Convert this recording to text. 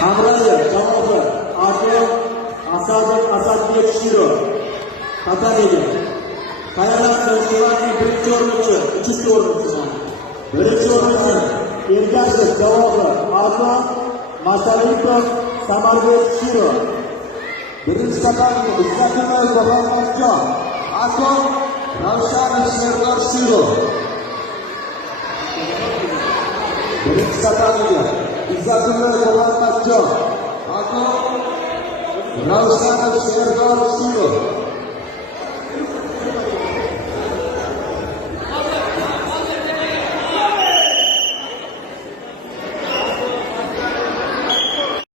Hamrayev javobi Aka Asadbek Shiro Qatariga. Qayalar Do'stovaning birinchi o'rinchi, uchinchi o'rinchi. Birinchi o'rinchi Ergashev javobi Aka Masalikov Samarbek Shiro. Birinchi qatardagi Izzatulloh Muhammadjon Aka Ravshanov Serdor Shiro. Birinchi qatardagi Izzatulloh Muhammadjon Aka Ravshanov Serdor Shiro.